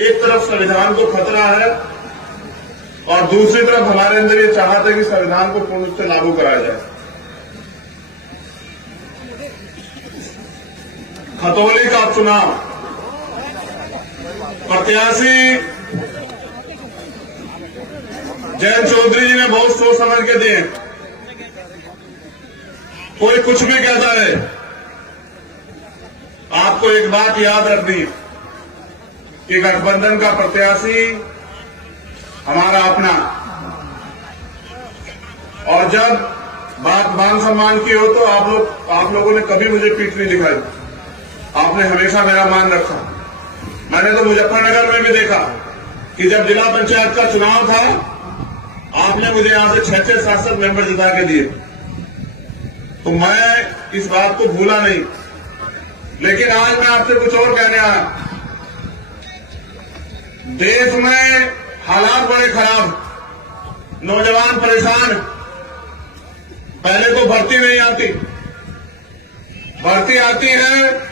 एक तरफ संविधान को खतरा है और दूसरी तरफ हमारे अंदर ये चाहत है कि संविधान को पूर्ण रूप से लागू कराया जाए। खतौली का चुनाव प्रत्याशी जयंत चौधरी जी ने बहुत सोच समझ के दिए। कोई कुछ भी कहता रहे, आपको एक बात याद रखनी कि गठबंधन का प्रत्याशी हमारा अपना, और जब बात मान सम्मान की हो तो आप लोगों ने कभी मुझे पीठ नहीं दिखाई। आपने हमेशा मेरा मान रखा। मैंने तो मुजफ्फरनगर में भी देखा कि जब जिला पंचायत का चुनाव था, आपने मुझे यहां से 6-6 सांसद मेंबर जिता के दिए, तो मैं इस बात को भूला नहीं। लेकिन आज मैं आपसे कुछ और कहने आया। देश में हालात बड़े खराब, नौजवान परेशान। पहले तो भर्ती नहीं आती, भर्ती आती है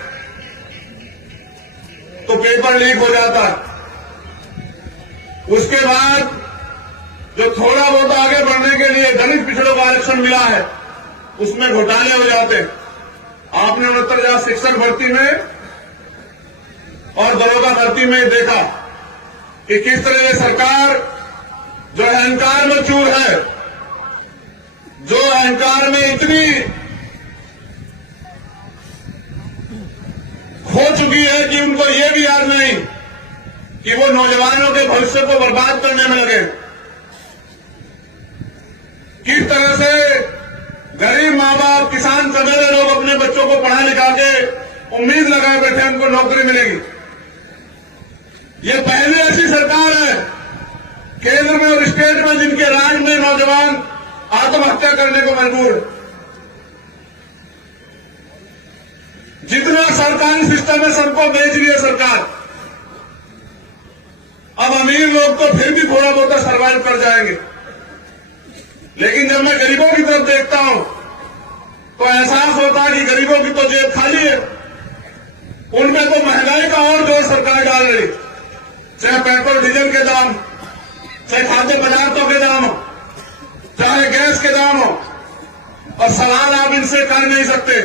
तो पेपर लीक हो जाता है। उसके बाद जो थोड़ा बहुत आगे बढ़ने के लिए दलित पिछड़ों को आरक्षण मिला है, उसमें घोटाले हो जाते। आपने 69,000 शिक्षक भर्ती में और दरोगा भर्ती में देखा कि किस तरह ये सरकार जो अहंकार में चूर है, जो अहंकार में इतनी खो चुकी है कि उनको ये भी याद नहीं कि वो नौजवानों के भविष्य को बर्बाद करने में लगे। किस तरह से गरीब माँ बाप, किसान सवेरे लोग अपने बच्चों को पढ़ा लिखा के उम्मीद लगाए बैठे उनको नौकरी मिलेगी। ये पहले ऐसी सरकार है केंद्र में और स्टेट में जिनके राज में नौजवान आत्महत्या करने को मजबूर है। जितना सरकारी सिस्टम है सबको बेच रही है सरकार। अब अमीर लोग तो फिर भी थोड़ा बहुत सर्वाइव कर जाएंगे, लेकिन जब मैं गरीबों की तरफ देखता हूं तो एहसास होता है कि गरीबों की तो जेब खाली है। उनमें तो महंगाई का और जोर सरकार डाल रही, चाहे पेट्रोल डीजल के दाम, चाहे खाद्य पदार्थों के दाम हो, चाहे गैस के दाम हो। और सवाल आप इनसे कर नहीं सकते।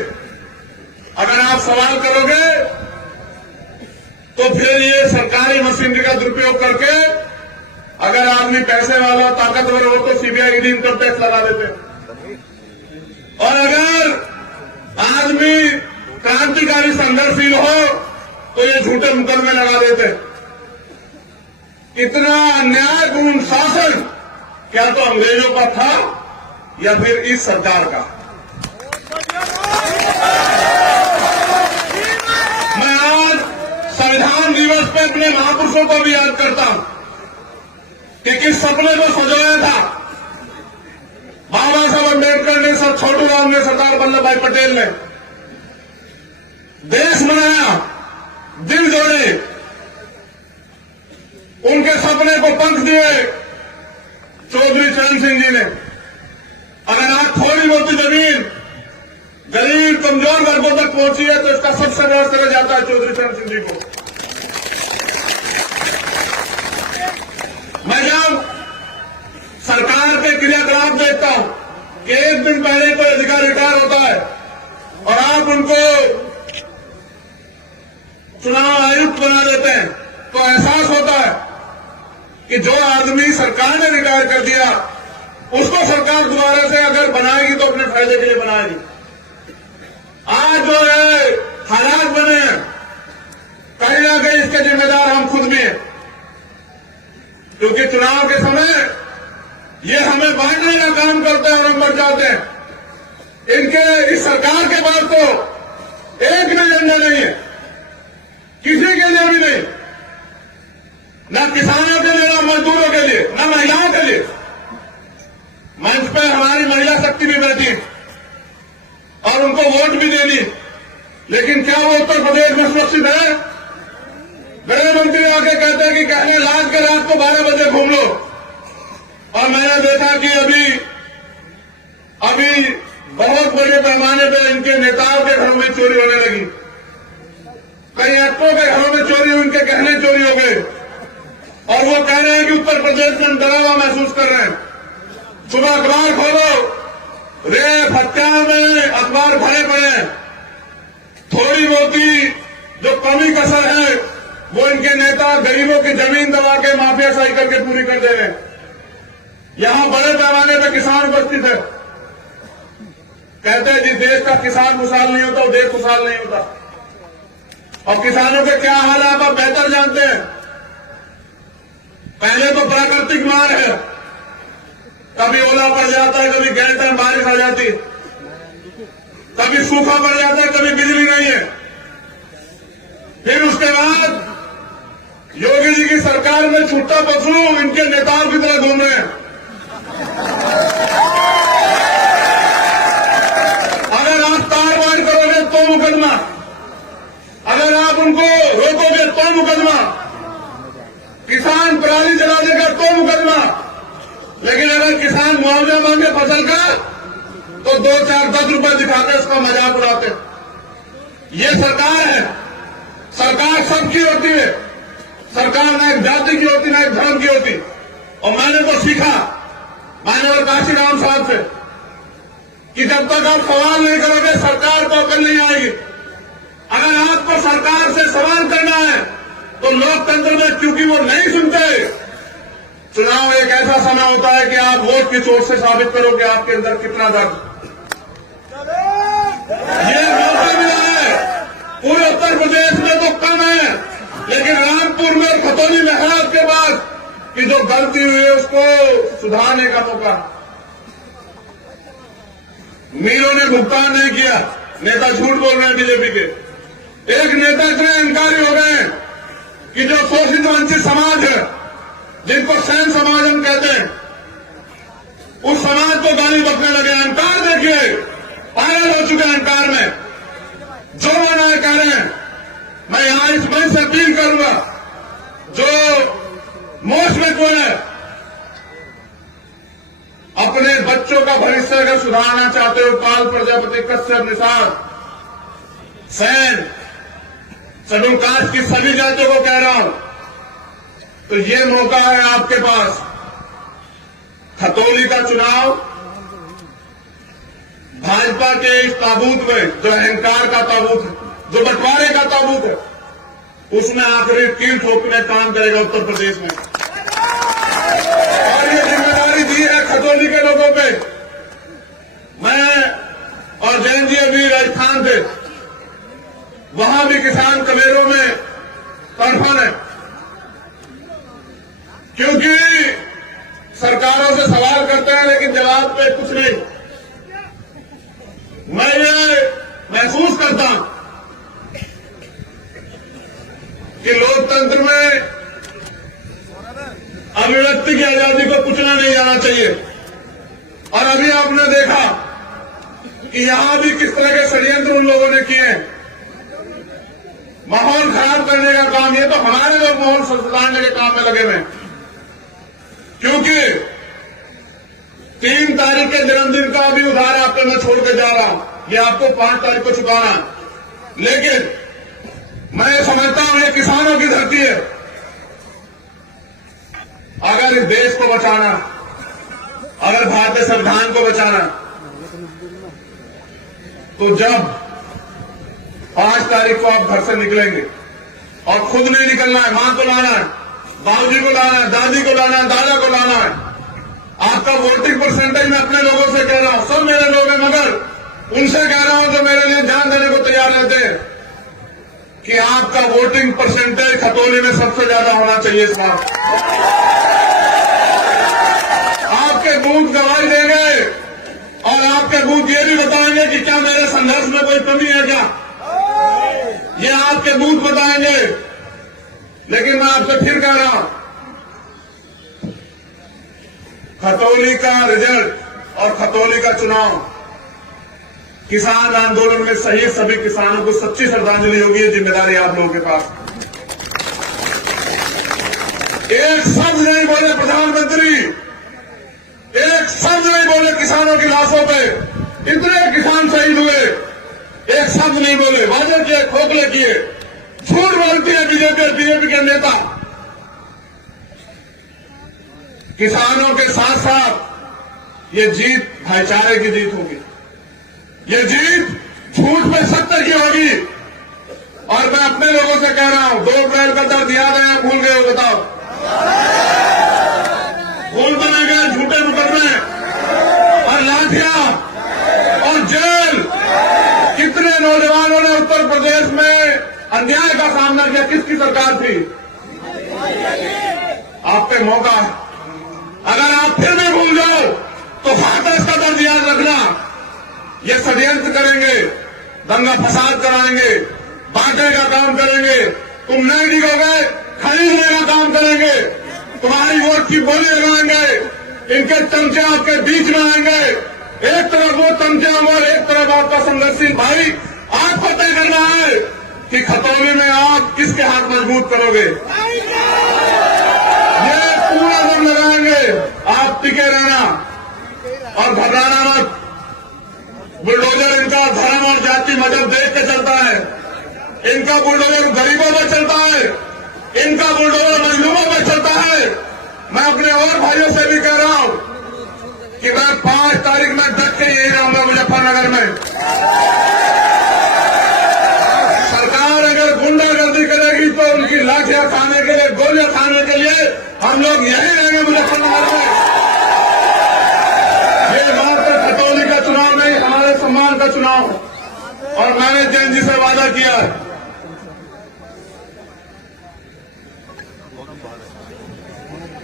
अगर आप सवाल करोगे तो फिर ये सरकारी मशीनरी का दुरुपयोग करके अगर आदमी पैसे वाला ताकतवर हो तो सीबीआई ईडी इनकम टैक्स लगा देते, और अगर आदमी क्रांतिकारी संघर्षशील हो तो ये झूठे मुकदमे लगा देते। इतना अन्यायपूर्ण शासन क्या तो अंग्रेजों का था या फिर इस सरकार का? मैं आज संविधान दिवस पर अपने महापुरुषों को भी याद करता हूं कि किस सपने को सजाया था बाबा साहब अम्बेडकर ने, सर छोटूराम ने, सरदार वल्लभ भाई पटेल ने। देश बनाया, दिल जोड़े, उनके सपने को पंख दिए चौधरी चरण सिंह जी ने। अगर आज थोड़ी बहुत जमीन गरीब कमजोर वर्गों तक पहुंची है तो इसका सबसे बड़ा श्रेय जाता है चौधरी चरण सिंह जी को। मैं जब सरकार के क्रियाकलाप देखता हूं कि एक दिन पहले कोई अधिकारी रिटायर होता है और आप उनको चुनाव आयुक्त बना देते हैं, तो एहसास होता है कि जो आदमी सरकार ने रिटायर कर दिया उसको सरकार दोबारा से अगर बनाएगी तो अपने फायदे के लिए बनाएगी। आज जो है हालात बने हैं, कहीं ना कहीं इसके जिम्मेदार हम खुद भी हैं, क्योंकि चुनाव के समय ये हमें बांटने का काम करते हैं और हम बढ़ जाते हैं। इनके इस सरकार के पास तो एक भी एजेंडा नहीं है, किसी के लिए भी नहीं, न किसानों के लिए, न मजदूरों के लिए, न महिलाओं के लिए। मंच पर हमारी महिला शक्ति भी बैठी और उनको वोट भी देनी, लेकिन क्या वो उत्तर प्रदेश में सुरक्षित है? गृह मंत्री आके कहते हैं कि कहने रात के रात को 12 बजे घूम लो, और मैंने देखा कि अभी बहुत बड़े पैमाने पर इनके नेताओं के घरों में चोरी होने लगी। कई एक्टरों के घरों में चोरी, उनके गहने चोरी हो गए। उत्तर प्रदेश में हम डरावा महसूस कर रहे हैं। सुबह अखबार खोलो, रेप हत्या में अखबार भरे पड़े हैं। थोड़ी बहुती जो कमी कसर है वो इनके नेता गरीबों की जमीन दबा के माफिया सही करके पूरी कर दे रहे हैं। यहां बड़े पैमाने पर किसान उपस्थित है। कहते हैं जी देश का किसान खुशहाल नहीं होता, देश खुशहाल नहीं होता। और किसानों के क्या हाल है आप बेहतर जानते हैं। पहले तो प्राकृतिक मार है, कभी ओला पड़ जाता है, कभी गैर टाइम बारिश आ जाती है, कभी सूखा पड़ जाता है, कभी बिजली नहीं है। फिर उसके बाद योगी जी की सरकार में छूटा पशु इनके नेताओं की तरह घूम रहे हैं। अगर आप कार्रवाई करोगे तो मुकदमा, अगर आप उनको रोकोगे तो मुकदमा, किसान पराली जला देगा तो मुकदमा। लेकिन अगर किसान मुआवजा मांगे फसल का तो 2, 4, 10 रुपए दिखाते उसका मजाक उड़ाते। ये सरकार है। सरकार सबकी होती है। सरकार ना एक जाति की होती, ना एक धर्म की होती। और मैंने तो सीखा मान्यवर काशीराम साहब से कि जब तक आप सवाल नहीं करोगे सरकार को अकल नहीं आएगी। अगर आपको सरकार से सवाल करना है तो लोकतंत्र में क्योंकि वो नहीं सुनते, चुनाव एक ऐसा समय होता है कि आप वोट की चोट से साबित करो कि आपके अंदर कितना दर्द। ये मौका मिला है। पूरे उत्तर प्रदेश में तो कम है, लेकिन रामपुर में खतौनी महराज के बाद कि जो गलती हुई है उसको सुधारने का मौका। मीरों ने भुगतान नहीं किया, नेता झूठ बोल रहे हैं बीजेपी के। एक नेता इतने अहंकारी हो गए हैं कि जो शोषित वंचित समाज है, जिनको सैन समाज हम कहते हैं, उस समाज को गाली बकने लगे। अहंकार देखिए, पागल हो चुके हैं अहंकार में। जो मना कह रहे हैं, मैं यहां इस मंच से अपील करूंगा, जो मोश में कोई है, अपने बच्चों का भविष्य अगर सुधारना चाहते हो, पाल प्रजापति, कश्यप, निषाद, सैन, शेड्यूल कास्ट की सभी जातियों को कह रहा हूं, तो ये मौका है आपके पास। खतौली का चुनाव भाजपा के इस ताबूत में, जो अहंकार का ताबूत है, जो बंटवारे का ताबूत है, उसमें आखिरी कील ठोकने काम करेगा उत्तर प्रदेश में। और ये जिम्मेदारी दी है खतौली के लोगों पे। मैं और जैन जी अभी राजस्थान थे, वहां भी किसान कमेरों में तड़फन है, क्योंकि सरकारों से सवाल करते हैं लेकिन जवाब पे कुछ नहीं। मैं ये महसूस करता हूं कि लोकतंत्र में अभिव्यक्ति की आजादी को कुचला नहीं जाना चाहिए। और अभी आपने देखा कि यहां भी किस तरह के षड्यंत्र उन लोगों ने किए हैं, माहौल खराब करने का काम। ये तो हमारे लोग माहौल सुधारने के काम में लगे हुए हैं, क्योंकि 3 तारीख के जन्मदिन का अभी उधार आपको मैं छोड़ के जा रहा हूं। ये आपको 5 तारीख को चुकाना है। लेकिन मैं समझता हूं ये किसानों की धरती है। अगर इस देश को बचाना, अगर भारतीय संविधान को बचाना, तो जब 5 तारीख को आप घर से निकलेंगे, और खुद नहीं निकलना है, मां को लाना है, बाबूजी को लाना है, दादी को लाना है, दादा को लाना है। आपका वोटिंग परसेंटेज मैं अपने लोगों से कह रहा हूं, सब मेरे लोग हैं, मगर उनसे कह रहा हूं जो मेरे लिए जान देने को तैयार रहते हैं कि आपका वोटिंग परसेंटेज खतौली में सबसे ज्यादा होना चाहिए इस बार। आपके बूथ गवाही देंगे और आपके बूथ ये भी बताएंगे कि क्या मेरे संघर्ष में कोई कमी है क्या, ये आपके बूथ बताएंगे। लेकिन मैं आपसे फिर कह रहा हूं, खतौली का रिजल्ट और खतौली का चुनाव किसान आंदोलन में शहीद सभी किसानों को सच्ची श्रद्धांजलि होगी। ये जिम्मेदारी आप लोगों के पास। एक शब्द नहीं बोले प्रधानमंत्री, एक शब्द नहीं बोले किसानों की लाशों पे। इतने किसान शहीद हुए, एक शब्द नहीं बोले, वादे किए, खोखले किए, झूठ बोलती है बीजेपी और बीजेपी के नेता। किसानों के साथ साथ ये जीत भाईचारे की जीत होगी। ये जीत झूठ पे सत्य की होगी। और मैं अपने लोगों से कह रहा हूं, 2 अप्रैल का दर्द याद है या भूल गए हो? बताओ, भूल तो नहीं गए? झूठे मुकदमे और लाठियां और जेल। कितने नौजवानों ने उत्तर प्रदेश में अन्याय का सामना किया? किसकी सरकार थी? आप पे मौका है। अगर आप फिर भी भूल जाओ तो हाथरस का दर्द याद रखना। ये षड्यंत्र करेंगे, दंगा फसाद कराएंगे, बांटने का काम करेंगे, तुम नहीं टिकोगे, खरीदने का काम करेंगे, तुम्हारी वोट की बोली लगाएंगे। इनके चमचे आपके बीच में आएंगे। एक तरफ वो चमचे और एक तरफ आपका संघर्षशील भाई। आपको तय करना है कि खतौनी में आप किसके हाथ मजबूत करोगे। ये पूरा दम लगाएंगे, आप टिके रहना और घबराना मत। बुलडोजर इनका धर्म और जाति मजहब देख के चलता है। इनका बुलडोजर गरीबों पर चलता है, इनका बुलडोजर मजलूमों पर चलता है। मैं अपने और भाइयों से भी कह रहा हूं कि मैं 5 तारीख में डट के यही रहूंगा मुजफ्फरनगर में। सरकार अगर गुंडागर्दी करेगी तो उनकी लाठियां खाने के लिए, गोलियां खाने के लिए हम लोग यही रहेंगे मुजफ्फरनगर में। ये मात्र खतौनी का चुनाव नहीं, हमारे सम्मान का चुनाव। और मैंने जैन जी से वादा किया है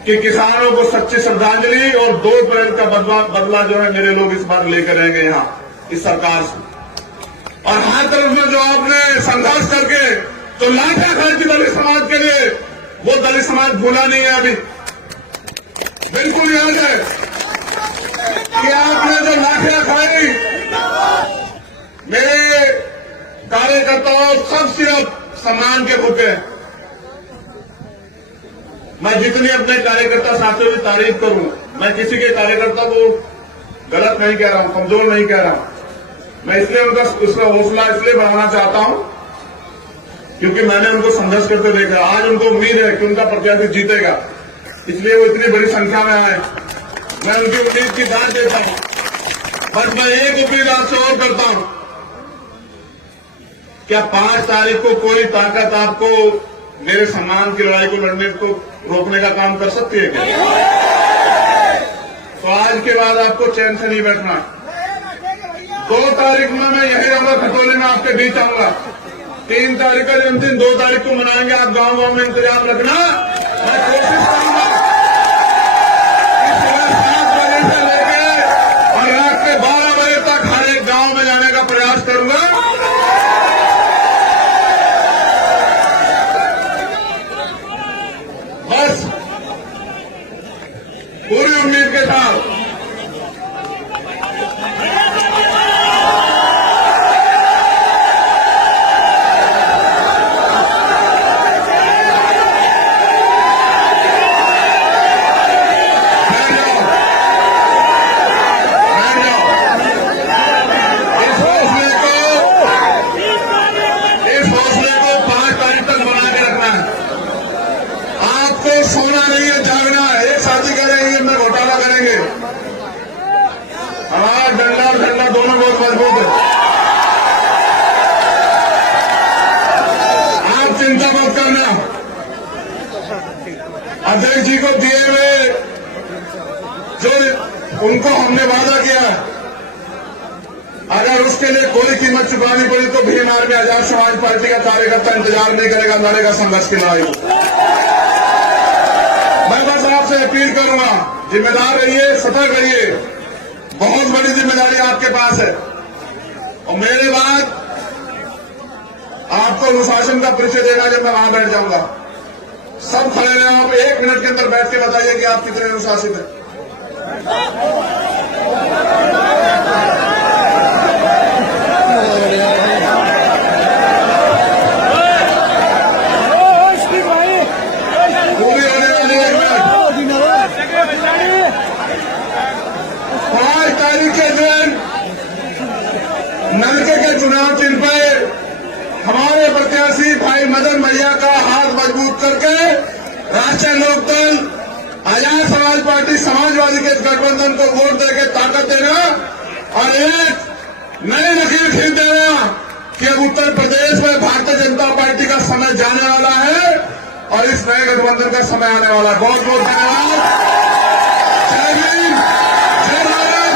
कि किसानों को सच्ची श्रद्धांजलि और 2 अप्रैल का बदला जो है मेरे लोग इस बार लेकर आएंगे यहां इस सरकार से। और हर तरफ में जो आपने संघर्ष करके जो लाठियां खाई थी दलित समाज के लिए, वो दलित समाज भूला नहीं है अभी। बिल्कुल याद है कि आपने जो लाठियां खाई, मेरे कार्यकर्ताओं सब सिर्फ सम्मान के भूखे। मैं जितनी अपने कार्यकर्ता साथियों की तारीफ करूं, मैं किसी के कार्यकर्ता को गलत नहीं कह रहा हूं, कमजोर नहीं कह रहा हूं। मैं इसलिए उसका हौसला इसलिए बढ़ाना चाहता हूं क्योंकि मैंने उनको संघर्ष करते देखा। आज उनको उम्मीद है कि उनका प्रत्याशी जीतेगा, इसलिए वो इतनी बड़ी संख्या में आए। मैं उनकी उम्मीद की दाद देता हूं। बस मैं एक अपील आपसे और करता हूं, क्या 5 तारीख को कोई ताकत आपको मेरे सम्मान की लड़ाई को लड़ने को रोकने का काम कर सकती है क्या? तो आज के बाद आपको चैन से नहीं बैठना। 2 तारीख में मैं यही रहूंगा, खतौनी में आपके बीच आऊंगा। 3 तारीख का जन्मदिन 2 तारीख को मनाएंगे। आप गांव में इंतजाम रखना। मैं कोशिश करूंगा कि सुबह 7 बजे से लेकर और रात के 12 बजे तक हर एक गांव में जाने का प्रयास करूंगा। बस पूरी उम्मीद के साथ सोना नहीं है, जागना है। एक शादी करेंगे में घोटाला करेंगे। हमारा डंडा और झंडा दोनों बहुत मजबूत है। आप चिंता मत करना। अध्यक्ष जी को दिए हुए जो उनको हमने वादा किया, अगर उसके लिए कोई कीमत चुकानी पड़ी तो भीम आर्मी आजाद समाज पार्टी का कार्यकर्ता इंतजार नहीं करेगा, लड़ेगा संघर्ष की लड़ाई को। मैं बस आपसे अपील करूंगा, जिम्मेदार रहिए, सतर्क रहिए। बहुत बड़ी जिम्मेदारी आपके पास है और मेरे बाद आपको अनुशासन का परिचय देना जब मैं वहां बैठ जाऊंगा। सब खड़े रहे, आप 1 मिनट के अंदर बैठ के बताइए कि आप कितने अनुशासित हैं। पूरी होने वाली 1 मिनट। 5 तारीख के दिन नलके के चुनाव चिन्ह पर हमारे प्रत्याशी भाई मदन भैया का हाथ मजबूत करके राष्ट्रीय लोकदल आजाद समाज पार्टी समाजवादी के इस गठबंधन को वोट देकर ताकत देना और एक नई लकीर खींच देना कि अब उत्तर प्रदेश में भारतीय जनता पार्टी का समय जाने वाला है और इस नए गठबंधन का समय आने वाला है। बहुत बहुत धन्यवाद। जय भीम, जय भारत,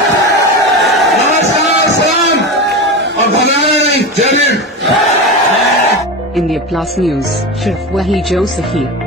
नमस्कार, सलाम और धन्यवाद नहीं। जय Bhim. India Plus News, Shif Wahi Josahi.